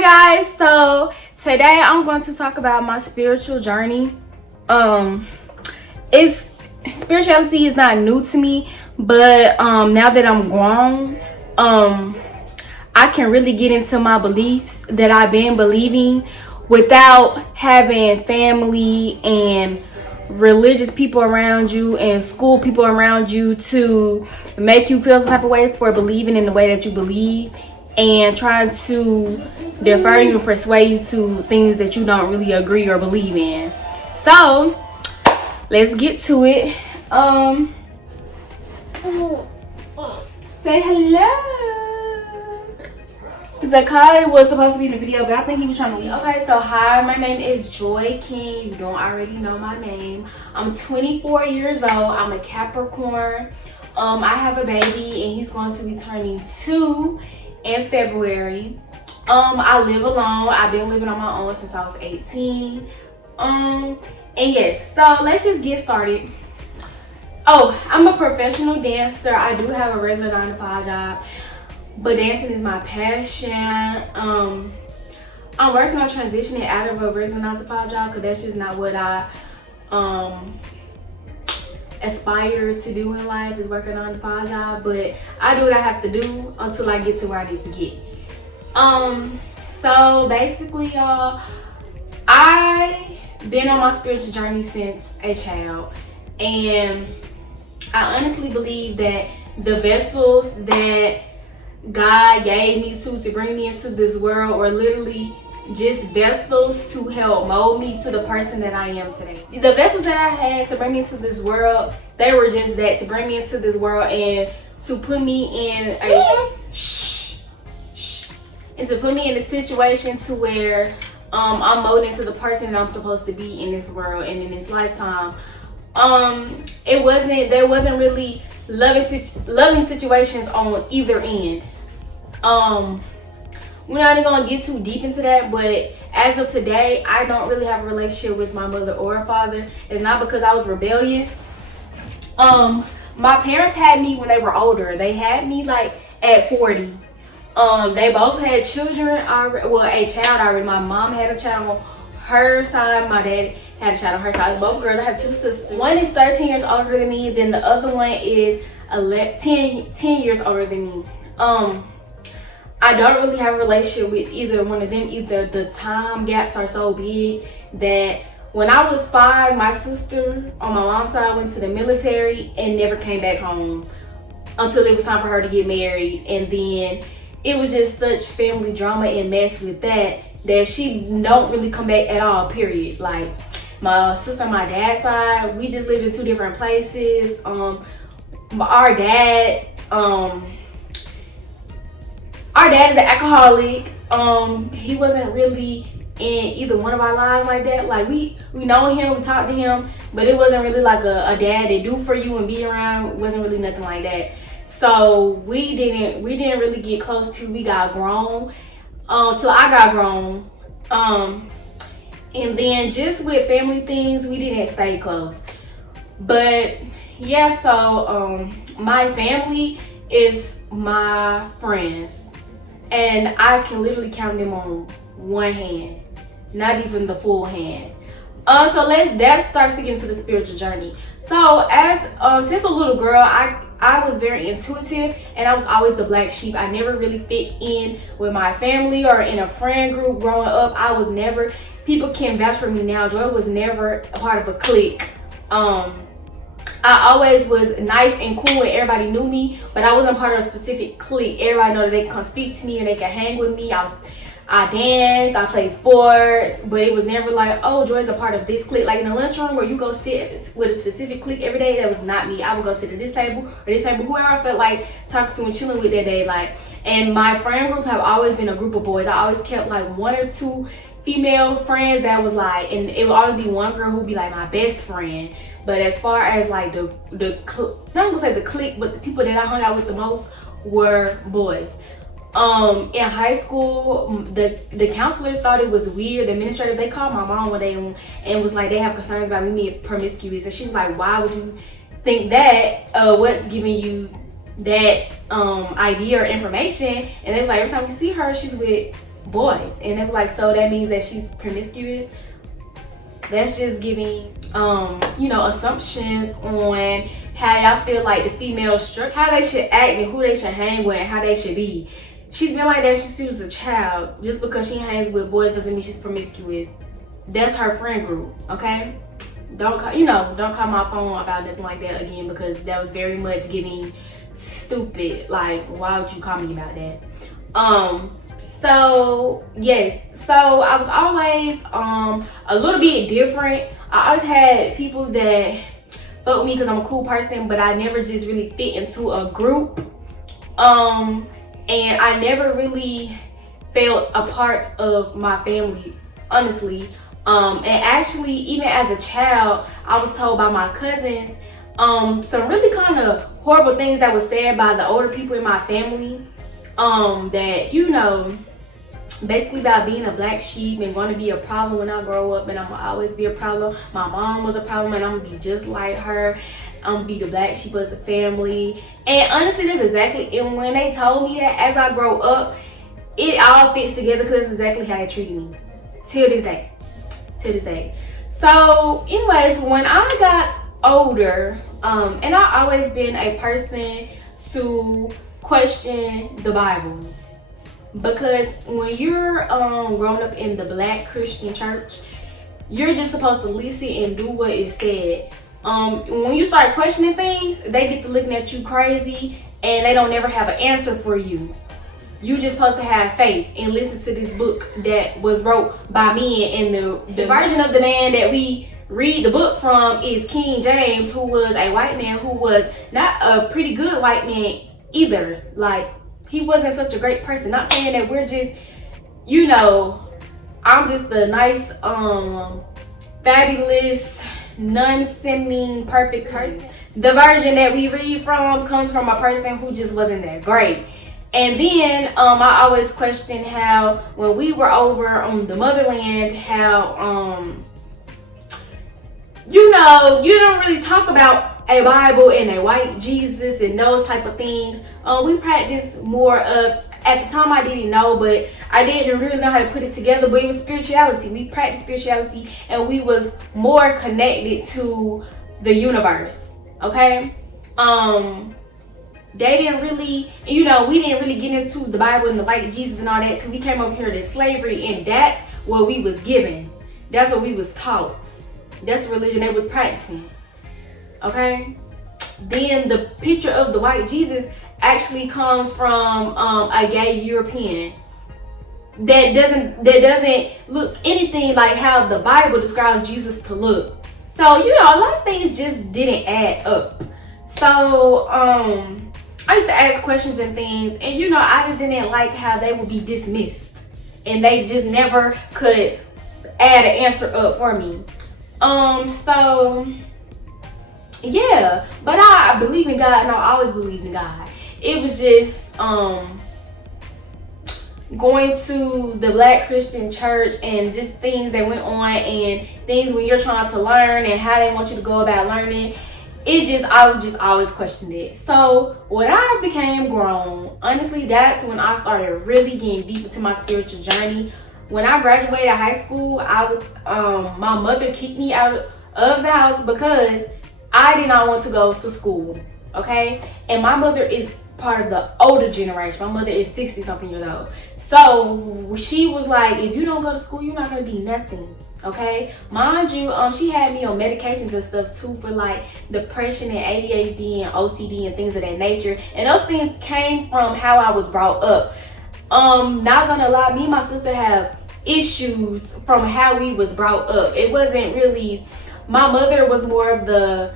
Hi guys, so today I'm going to talk about my spiritual journey. It's spirituality is not new to me, but now that I'm grown, I can really get into my beliefs that I've been believing without having family and religious people around you and school people around you to make you feel some type of way for believing in the way that you believe and trying to defer you and persuade you to things that you don't really agree or believe in. So let's get to it. Say hello. Zakai was supposed to be in the video, but I think he was trying to leave. Okay, so hi, my name is Joy King. You don't already know my name. I'm 24 years old. I'm a Capricorn. I have a baby and he's going to be turning 2 in February. I live alone. I've been living on my own since I was 18. And yes, so let's just get started. Oh, I'm a professional dancer. I do have a regular 9-to-5 job, but dancing is my passion. I'm working on transitioning out of a regular 9-to-5 job because that's just not what I aspire to do in life, is work a 9-to-5 job. But I do what I have to do until I get to where I need to get. So basically, y'all, I've been on my spiritual journey since a child, and I honestly believe that the vessels that God gave me to bring me into this world were literally just vessels to help mold me to the person that I am today. The vessels that I had to bring me into this world, they were just that, to bring me into this world and to put me in a and to put me in a situation to where I'm molding to the person that I'm supposed to be in this world and in this lifetime. There wasn't really loving situations on either end. We're not even gonna get too deep into that, but as of today, I don't really have a relationship with my mother or father. It's not because I was rebellious. My parents had me when they were older. They had me like at 40. They both had children already, well, a child already. My mom had a child on her side, my dad had a child on her side. Both girls. I have 2 sisters. One is 13 years older than me, then the other one is 10 years older than me. I don't really have a relationship with either one of them. Either the time gaps are so big that when I was 5, my sister on my mom's side went to the military and never came back home until it was time for her to get married. And then it was just such family drama and mess with that she don't really come back at all, period. Like my sister on my dad's side, we just lived in 2 different places. Our dad is an alcoholic. He wasn't really in either one of our lives like that. Like we know him, we talk to him, but it wasn't really like a dad that do for you and be around. It wasn't really nothing like that. So we didn't really get close till we got grown. Till I got grown. And then just with family things, we didn't stay close. But yeah, so my family is my friends, and I can literally count them on one hand, not even the full hand. So that starts to get into the spiritual journey. So as since a little girl, I was very intuitive, and I was always the black sheep. I never really fit in with my family or in a friend group growing up. I was never, people can vouch for me now, Joy was never a part of a clique. I always was nice and cool and everybody knew me, but I wasn't part of a specific clique. Everybody know that they can come speak to me or they can hang with me. I danced, I played sports, but it was never like, oh, Joy's a part of this clique. Like in the lunchroom where you go sit with a specific clique every day, that was not me. I would go to this table or this table, whoever I felt like talking to and chilling with that day. Like, and my friend group have always been a group of boys. I always kept like 1 or 2 female friends that was like, and it would always be one girl who'd be like my best friend. But as far as like not gonna say the clique, but the people that I hung out with the most were boys. In high school, the counselors thought it was weird. The administrator, they called my mom one day and was like, they have concerns about me being promiscuous, and she was like, why would you think that? What's giving you that idea or information? And they was like, every time we see her, she's with boys. And it was like, so that means that she's promiscuous. That's just giving assumptions on how y'all feel like the female structure, how they should act and who they should hang with and how they should be. She's been like that since she was a child. Just because she hangs with boys doesn't mean she's promiscuous. That's her friend group, okay? Don't call my phone about nothing like that again, because that was very much giving stupid. Like, why would you call me about that? So yes, so I was always a little bit different. I always had people that fuck with me because I'm a cool person, but I never just really fit into a group. And I never really felt a part of my family, honestly. And actually, even as a child, I was told by my cousins some really kind of horrible things that were said by the older people in my family. That, basically about being a black sheep and going to be a problem when I grow up, and I'm gonna always be a problem. My mom was a problem and I'm gonna be just like her. I'm gonna be the black sheep of the family. And honestly, that's exactly, and when they told me that as I grow up, it all fits together because that's exactly how they treated me till this day. So anyways, when I got older, and I always been a person to question the Bible, because when you're grown up in the black Christian church, you're just supposed to listen and do what is said. When you start questioning things, they get to looking at you crazy and they don't never have an answer for you. You just supposed to have faith and listen to this book that was wrote by men, and the version of the man that we read the book from is King James, who was a white man who was not a pretty good white man either. Like, he wasn't such a great person. Not saying that we're just, I'm just a nice, fabulous, none-sinning, perfect person. The version that we read from comes from a person who just wasn't that great. And then I always questioned how, when we were over on the motherland, how you don't really talk about a Bible and a white Jesus and those type of things. We practice more of, at the time I didn't know, but I didn't really know how to put it together, but it was spirituality. We practiced spirituality and we was more connected to the universe, okay? They didn't really, we didn't really get into the Bible and the white Jesus and all that till we came over here to slavery, and that's what we was given. That's what we was taught. That's the religion they was practicing, okay? Then the picture of the white Jesus actually comes from a gay European that doesn't look anything like how the Bible describes Jesus to look. So, a lot of things just didn't add up. So, I used to ask questions and things, and I just didn't like how they would be dismissed and they just never could add an answer up for me. So yeah, but I believe in God, and I always believed in God. It was just going to the black Christian church and just things that went on, and things when you're trying to learn and how they want you to go about learning. I was just always questioning it. So when I became grown, honestly, that's when I started really getting deep into my spiritual journey. When I graduated high school, I was my mother kicked me out of the house because I did not want to go to school, okay? And my mother is part of the older generation. My mother is 60 something years old. So she was like, if you don't go to school, you're not gonna be nothing, okay? Mind you, she had me on medications and stuff too for like depression and ADHD and OCD and things of that nature. And those things came from how I was brought up. Not gonna lie, me and my sister have issues from how we was brought up. It wasn't really, my mother was more of the,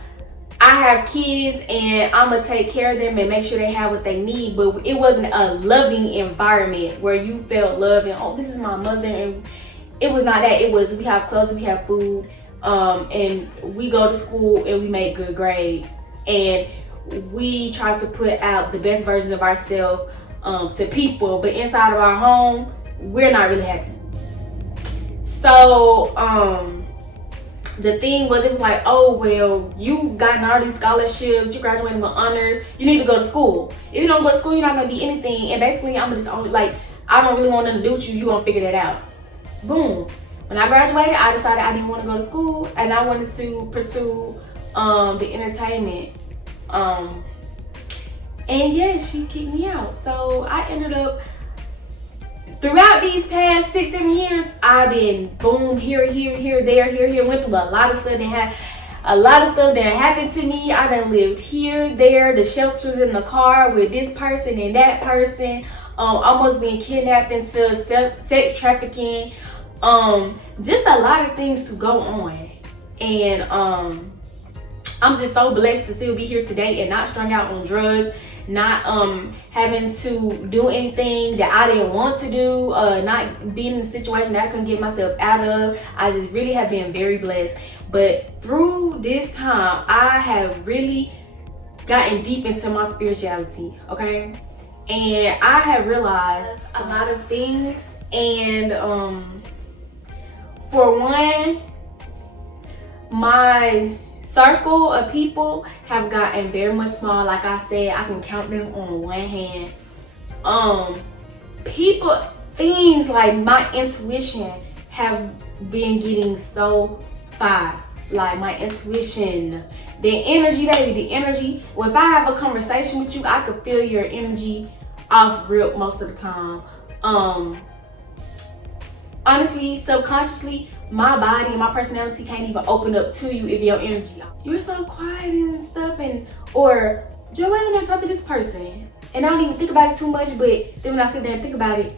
I have kids and I'm gonna take care of them and make sure they have what they need, but it wasn't a loving environment where you felt loved and, oh, this is my mother. And it was not that. It was, we have clothes, we have food, and we go to school and we make good grades, and we try to put out the best version of ourselves to people, but inside of our home, we're not really happy. So the thing was, it was like, oh, well, you gotten all these scholarships, you graduating with honors, you need to go to school. If you don't go to school, you're not gonna be anything. And basically, I'm just only like, I don't really want nothing to do with you. You gonna figure that out. Boom. When I graduated, I decided I didn't want to go to school and I wanted to pursue the entertainment. And yeah, she kicked me out. So I ended up, throughout these past 6-7 years, I've been boom, here, there, went through a lot of stuff that happened to me. I done lived here, there, the shelters in the car with this person and that person, almost being kidnapped into sex trafficking, just a lot of things to go on. And I'm just so blessed to still be here today and not strung out on drugs, not having to do anything that I didn't want to do, not being in a situation that I couldn't get myself out of. I just really have been very blessed. But through this time, I have really gotten deep into my spirituality, okay? And I have realized a lot of things. And for one, my circle of people have gotten very much small. Like I said, I can count them on one hand. Things like my intuition have been getting so far. Like my intuition, the energy, baby, the energy. Well, if I have a conversation with you, I could feel your energy off rip most of the time. Honestly, subconsciously, my body and my personality can't even open up to you if your energy, you're so quiet and stuff, or Joe, I don't talk to this person, and I don't even think about it too much. But then when I sit there and think about it,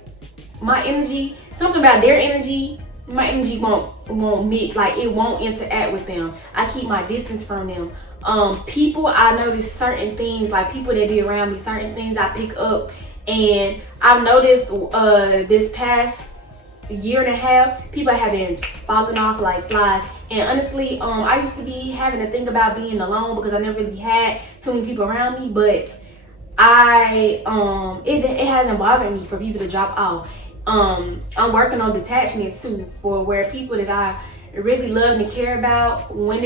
my energy, something about their energy, my energy won't meet, like it won't interact with them. I keep my distance from them. People, I notice certain things, like people that be around me, certain things I pick up, and I've noticed this past year and a half, people have been falling off like flies. And honestly, I used to be having to think about being alone because I never really had too many people around me, but it hasn't bothered me for people to drop off. I'm working on detachment too, for where people that I really love and care about, when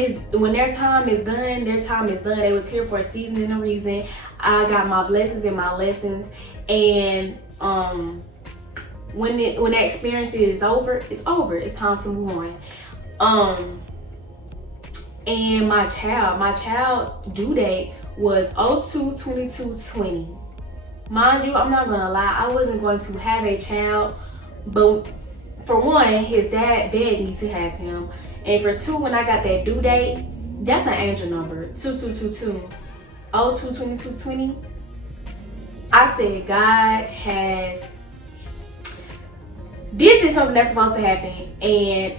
their time is done, their time is done. They was here for a season and a reason. I got my blessings and my lessons, and when that experience is over, it's over. It's time to move on. And my child's due date was 02/22/20. Mind you, I'm not gonna lie, I wasn't going to have a child, but for one, his dad begged me to have him, and for two, when I got that due date, that's an angel number, 2222, 02/22/20. I said, God this is something that's supposed to happen, and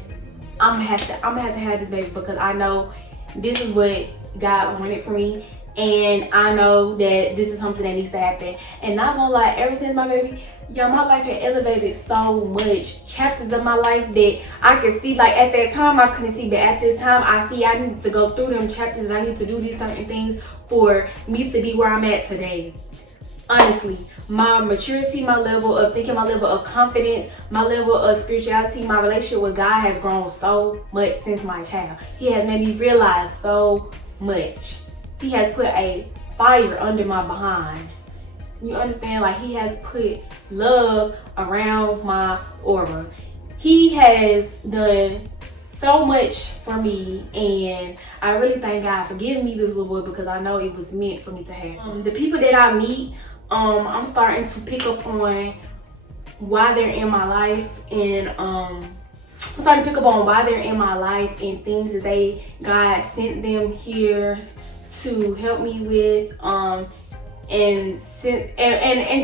I'm gonna have to have this baby, because I know this is what God wanted for me, and I know that this is something that needs to happen. And not gonna lie, ever since my baby, my life had elevated so much. Chapters of my life that I could see, like at that time I couldn't see, but at this time I see I need to go through them chapters. I need to do these certain things for me to be where I'm at today. Honestly, my maturity, my level of thinking, my level of confidence, my level of spirituality, my relationship with God has grown so much since my child. He has made me realize so much. He has put a fire under my behind. You understand? Like, he has put love around my aura. He has done so much for me, and I really thank God for giving me this little boy, because I know it was meant for me to have. The people that I meet, I'm starting to pick up on why they're in my life, and I'm starting to pick up on why they're in my life and things that God sent them here to help me with, and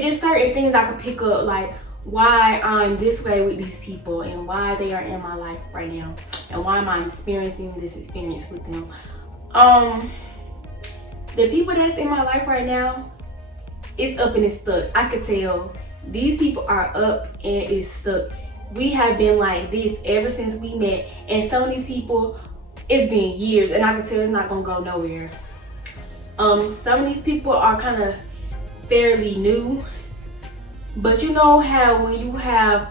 just certain things I could pick up, like why I'm this way with these people and why they are in my life right now, and why am I experiencing this experience with them. The people that's in my life right now, it's up and it's stuck. I could tell these people are up and it's stuck. We have been like this ever since we met, and some of these people, it's been years, and I can tell it's not gonna go nowhere. Some of these people are kind of fairly new, but you know how when you have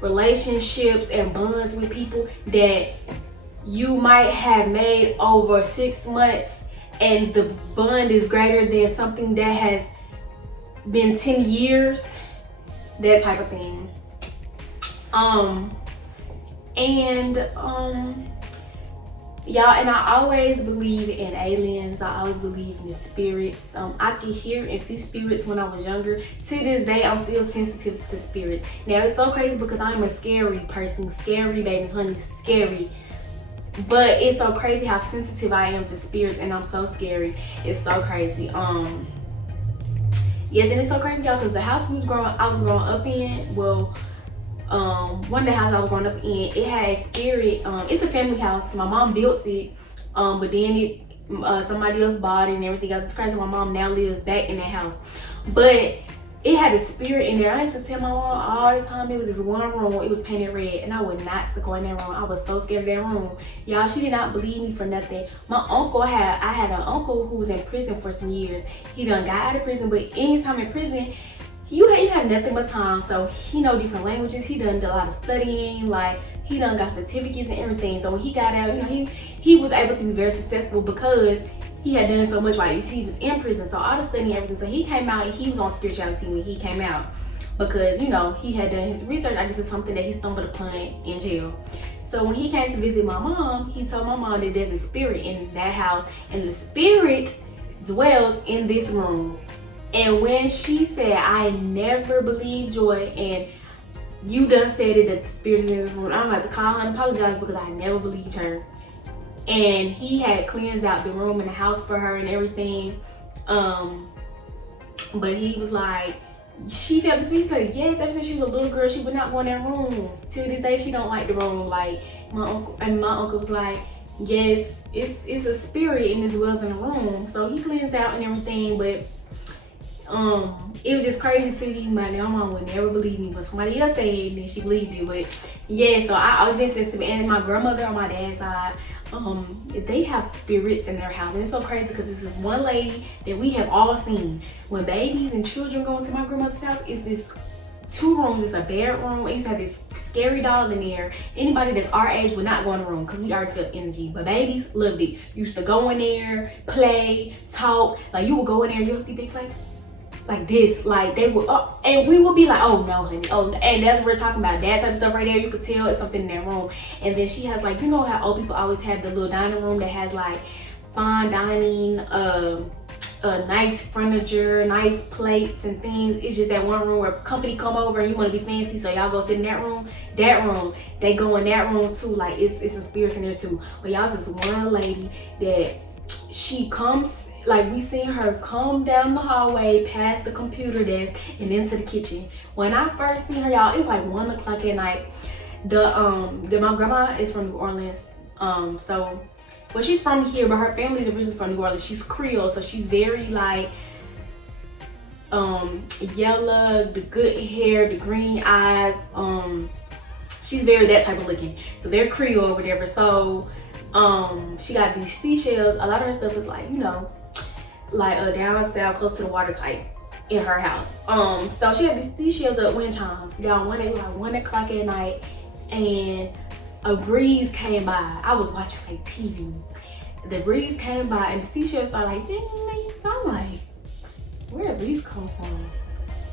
relationships and bonds with people that you might have made over 6 months, and the bond is greater than something that has been 10 years. that type of thing. Y'all, and I always believe in aliens. I always believe in spirits. I could hear and see spirits when I was younger. To this day, I'm still sensitive to spirits. Now, it's so crazy because I'm a scary person. Scary, baby, honey, scary. But it's so crazy how sensitive I am to spirits, and I'm so scary. It's so crazy. Yes, and it's so crazy, y'all, because the house I was growing up in, well, one of the houses I was growing up in, it had a spirit. It's a family house. My mom built it, but then somebody else bought it and everything else. It's crazy. My mom now lives back in that house, but it had a spirit in there. I used to tell my mom all the time, it was this one room, it was painted red, and I would not go in that room. I was so scared of that room. Y'all, she did not believe me for nothing. I had an uncle who was in prison for some years. He done got out of prison, but in his time in prison, you have nothing but time. So he know different languages. He done did a lot of studying. Like, he done got certificates and everything. So when he got out, he was able to be very successful because he had done so much while he was in prison. So all the studying and everything. So he came out and he was on spirituality when he came out because, he had done his research. I guess it's something that he stumbled upon in jail. So when he came to visit my mom, he told my mom that there's a spirit in that house and the spirit dwells in this room. And when she said, I never believed Joy, and you done said it that the spirit is in this room, I'm about to call her and apologize because I never believed her. And he had cleansed out the room and the house for her and everything. But he was like, she felt the spirit. He said, yes, ever since she was a little girl, she would not go in that room. Till this day, she don't like the room. Like, my uncle was like, yes, it's a spirit and it dwells in the room. So he cleansed out and everything, but it was just crazy to me. My mom would never believe me, but somebody else said it and she believed it. But yeah, so I always been sensitive. And my grandmother on my dad's side, they have spirits in their house, and it's so crazy because this is one lady that we have all seen. When babies and children go into my grandmother's house, it's this 2 rooms. It's a bedroom. It used to have this scary doll in there. Anybody that's our age would not go in the room because we already felt energy. But babies loved it. Used to go in there, play, talk. Like, you would go in there and you'll see babies like this, like they would, and we would be like, oh no, honey, oh no. And that's what we're talking about, that type of stuff right there. You could tell it's something in that room. And then she has, like, how old people always have the little dining room that has like fine dining, nice furniture, nice plates and things. It's just that one room where company come over and you want to be fancy, so y'all go sit in that room. They go in that room too. Like, it's some spirits in there too. But y'all, this one lady that she comes, like, we seen her come down the hallway past the computer desk and into the kitchen. When I first seen her, y'all, it was like 1 o'clock at night. My grandma is from New Orleans. Well, she's from here, but her family's originally from New Orleans. She's Creole, so she's very like yellow, the good hair, the green eyes. She's very that type of looking. So they're Creole or whatever. So she got these seashells. A lot of her stuff is like, like down south, close to the water type in her house. So she had these seashells at wind chimes. Y'all, one day it was like 1 o'clock at night and a breeze came by. I was watching like TV. The breeze came by and the seashells started like ding ding. So I'm like, where did these come from?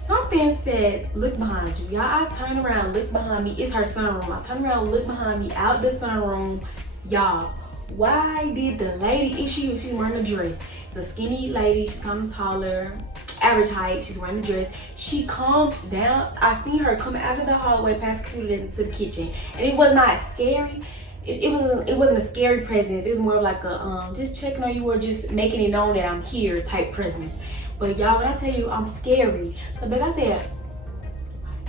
Something said, look behind you. Y'all, I turned around, look behind me. It's her sunroom. I turned around, look behind me, out the sunroom. Y'all, why did the lady, she's wearing a dress. The skinny lady, she's kind of taller, average height, she's wearing a dress. She comes down, I seen her come out of the hallway past the computer into the kitchen. And it was not scary. It wasn't a scary presence. It was more of like a just checking on you or just making it known that I'm here type presence. But y'all, when I tell you I'm scary, so baby, I said,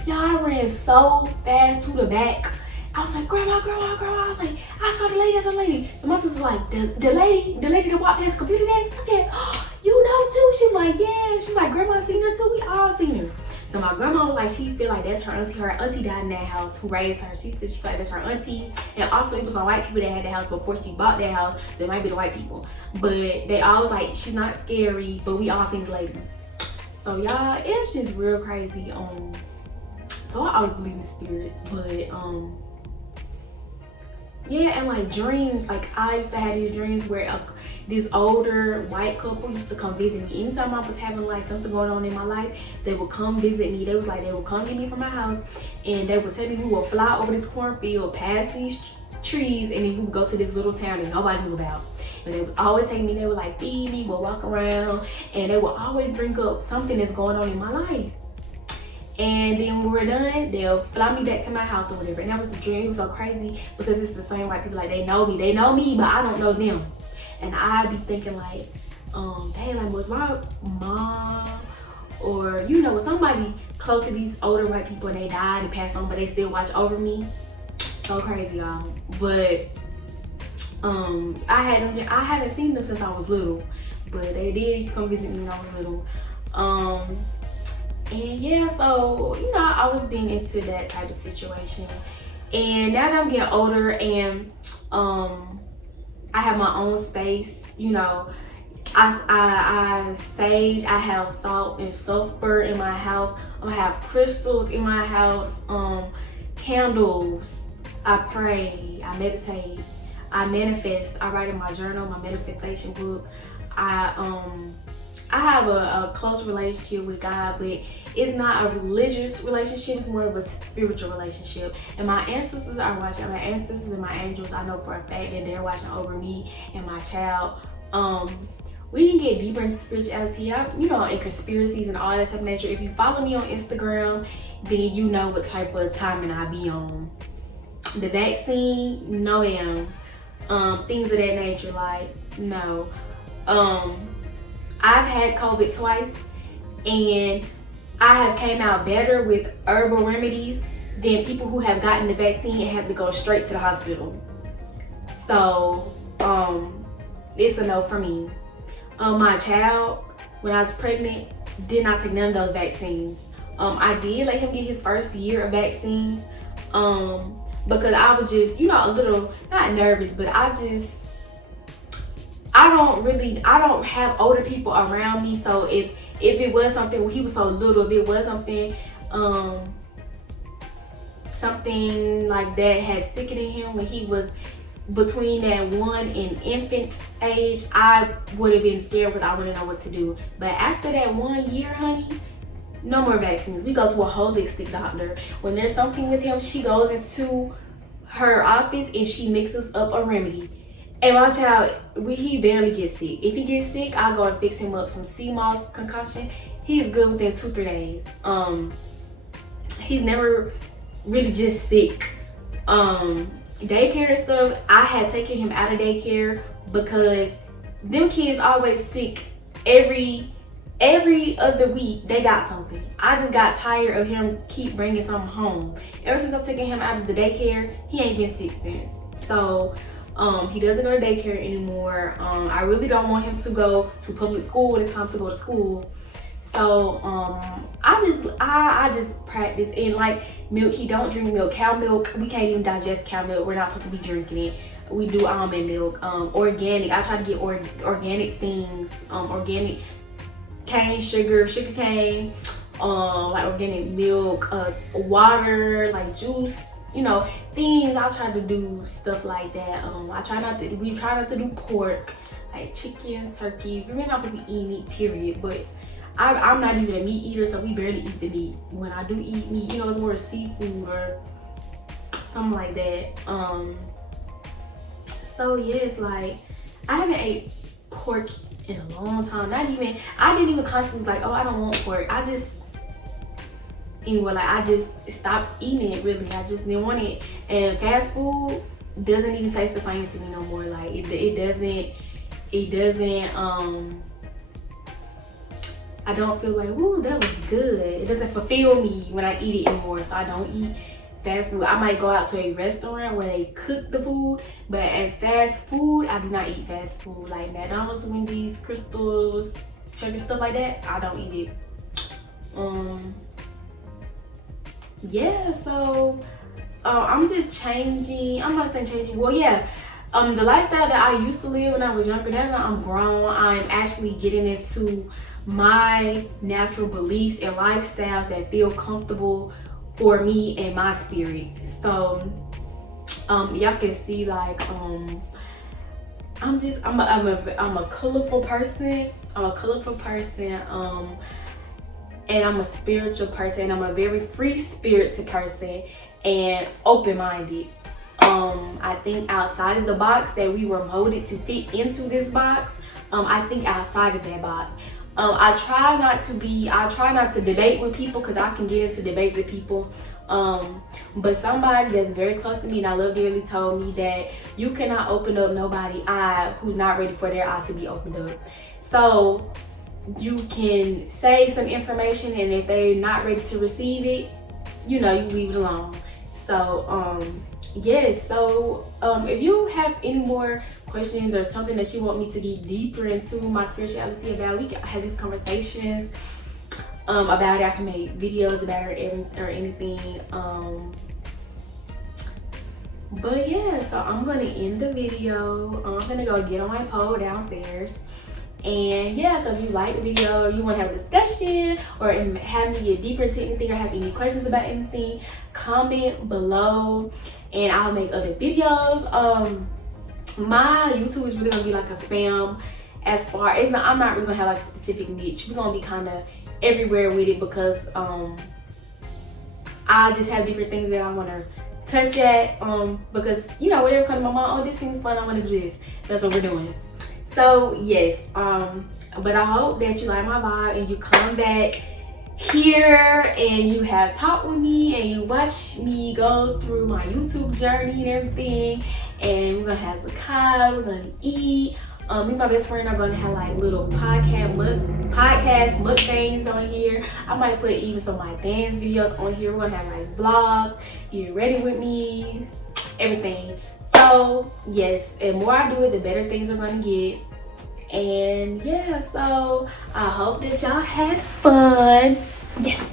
y'all, I ran so fast to the back. I was like, grandma. I was like, I saw the lady, I saw the lady. And my sister was like, the lady that walked past the computer desk. I said, oh, you know too? She was like, yeah. She was like, grandma seen her too? We all seen her. So my grandma was like, she feel like that's her auntie. Her auntie died in that house who raised her. She said she feel like that's her auntie. And also it was some white people that had the house before she bought that house. They might be the white people. But they always like, she's not scary, but we all seen the lady. So y'all, it's just real crazy. So I always believe in spirits, but Yeah, and like dreams, like I used to have these dreams where this older white couple used to come visit me. Anytime I was having like something going on in my life, they would come visit me. They would come get me from my house, and they would tell me we would fly over this cornfield, past these trees, and then we would go to this little town that nobody knew about. And they would always take me, they would like feed me, we'll walk around, and they would always bring up something that's going on in my life. And then when we're done, they'll fly me back to my house or whatever. And that was the dream. It was so crazy because it's the same white people, like they know me, but I don't know them. And I'd be thinking like, dang, like was my mom or somebody close to these older white people and they died and passed on, but they still watch over me. So crazy, y'all. But I haven't seen them since I was little, but they did used to come visit me when I was little. And yeah, so I was being into that type of situation. And now that I'm getting older and I have my own space, I sage, I have salt and sulfur in my house. I have crystals in my house, candles. I pray, I meditate, I manifest, I write in my journal, my manifestation book. I have a close relationship with God, but it's not a religious relationship, it's more of a spiritual relationship. And my ancestors are watching, my ancestors and my angels, I know for a fact that they're watching over me and my child. We can get deeper into spirituality, and conspiracies and all that type of nature. If you follow me on Instagram, then you know what type of timing I be on. The vaccine, no ma'am. Things of that nature, like, no. I've had COVID twice, and I have came out better with herbal remedies than people who have gotten the vaccine and have to go straight to the hospital. So, it's a no for me. My child, when I was pregnant, did not take none of those vaccines. I did let him get his first year of vaccines, because I was just, a little, not nervous, but I don't have older people around me. So if it was something, he was so little, if it was something, something like that had sickened him when he was between that 1 and infant age, I would have been scared because I wouldn't know what to do. But after that 1 year, honey, no more vaccines. We go to a holistic doctor. When there's something with him, she goes into her office and she mixes up a remedy. And my child, he barely gets sick. If he gets sick, I go and fix him up some sea moss concoction. He's good within 2-3 days. He's never really just sick. Daycare and stuff, I had taken him out of daycare because them kids always sick. Every other week they got something. I just got tired of him keep bringing something home. Ever since I've taken him out of the daycare, he ain't been sick since. So he doesn't go to daycare anymore. I really don't want him to go to public school when it's time to go to school. So I just practice. And like milk, he don't drink milk. Cow milk, we can't even digest cow milk. We're not supposed to be drinking it. We do almond milk. Organic, I try to get organic things. Organic cane sugar cane, like organic milk, water, like juice, things. I try to do stuff like that. We try not to do pork, like chicken, turkey. We're not supposed to be eating meat, period. But I'm not even a meat eater, so we barely eat the meat. When I do eat meat, it's more seafood or something like that. So yeah, it's like I haven't ate pork in a long time. I didn't even constantly like, oh, I don't want pork. I just stopped eating it, really. I just didn't want it. And fast food doesn't even taste the same to me no more. Like it doesn't I don't feel like, woo, that was good. It doesn't fulfill me when I eat it anymore. So I don't eat fast food. I might go out to a restaurant where they cook the food, but as fast food, I do not eat fast food. Like McDonald's, Wendy's, Crystals, chicken, stuff like that, I don't eat it. Yeah, so I'm just changing. I'm not saying changing. Well, yeah. The lifestyle that I used to live when I was younger, now that I'm grown, I'm actually getting into my natural beliefs and lifestyles that feel comfortable for me and my spirit. So Y'all can see like I'm a colorful person. I'm a colorful person. And I'm a spiritual person. I'm a very free spirited person and open-minded. I think outside of the box that we were molded to fit into this box. I think outside of that box. I try not to debate with people because I can get into debates with people. But somebody that's very close to me and I love dearly told me that you cannot open up nobody's eye who's not ready for their eye to be opened up. So you can say some information, and if they're not ready to receive it, you leave it alone. So yes, so if you have any more questions or something that you want me to get deeper into my spirituality about, we can have these conversations about it. I can make videos about it or anything. But yeah, so I'm gonna end the video. I'm gonna go get on my pole downstairs. And yeah, so if you like the video, or you want to have a discussion, or have me get deeper into anything, or have any questions about anything, comment below and I'll make other videos. My YouTube is really gonna be like a spam as far as I'm not really gonna have like a specific niche. We're gonna be kind of everywhere with it because I just have different things that I want to touch at because whatever comes to my mind, oh, this seems fun, I want to do this. That's what we're doing. So yes, but I hope that you like my vibe and you come back here and you have talked with me and you watch me go through my YouTube journey and everything. And we're gonna have zakat, we're gonna eat. Me and my best friend are gonna have like little podcast mukbangs on here. I might put even some of my dance videos on here. We're gonna have like vlogs, you ready with me, everything. So yes, and more I do it, the better things are gonna get. And yeah, so I hope that y'all had fun. Yes.